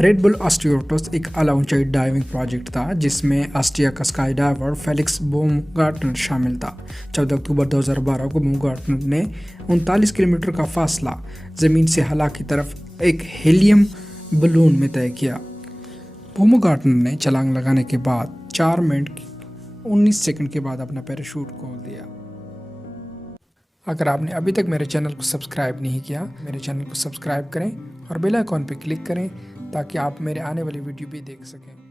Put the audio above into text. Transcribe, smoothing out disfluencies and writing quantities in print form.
Red bull स्ट्रेटोस एक आला ऊंचाई डाइविंग प्रोजेक्ट था जिसमें ऑस्ट्रिया का स्काईडाइवर फेलिक्स बोमगार्टनर शामिल था। 14 अक्टूबर 2012 को बोमगार्टनर ने 39 किलोमीटर का फासला ज़मीन से हवा की तरफ एक हीलियम बलून में तय किया। बोमगार्टनर ने छलांग लगाने के बाद 4 मिनट 19 सेकंड के बाद अपना पैराशूट खोल दिया। अगर आपने अभी तक मेरे चैनल को सब्सक्राइब नहीं किया, मेरे चैनल को सब्सक्राइब करें और बेल आइकॉन पर क्लिक करें ताकि आप मेरे आने वाली वीडियो भी देख सकें।